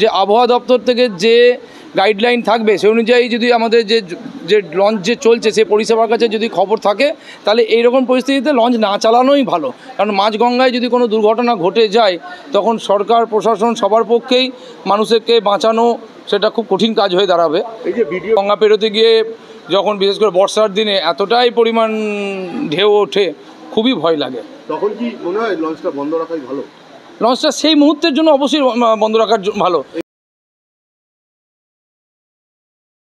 যে আবহাওয়া দপ্তর থেকে যে গাইডলাইন থাকবে সেই অনুযায়ী যদি আমাদের যে লঞ্চ যে চলছে সেই পরিষেবার কাছে যদি খবর থাকে তাহলে এইরকম পরিস্থিতিতে লঞ্চ না চালানোই ভালো। কারণ মাঝগঙ্গায় যদি কোনো দুর্ঘটনা ঘটে যায় তখন সরকার প্রশাসন সবার পক্ষেই মানুষকে বাঁচানো সেটা খুব কঠিন কাজ হয়ে দাঁড়াবে। এই যে গঙ্গা পেরোতে গিয়ে যখন বিশেষ করে বর্ষার দিনে এতটাই পরিমাণ ঢেউ ওঠে খুবই ভয় লাগে। তখন কি মনে হয় লঞ্চটা বন্ধ রাখাই ভালো? লঞ্চটা সেই মুহূর্তের জন্য অবশ্যই বন্ধ রাখার ভালো।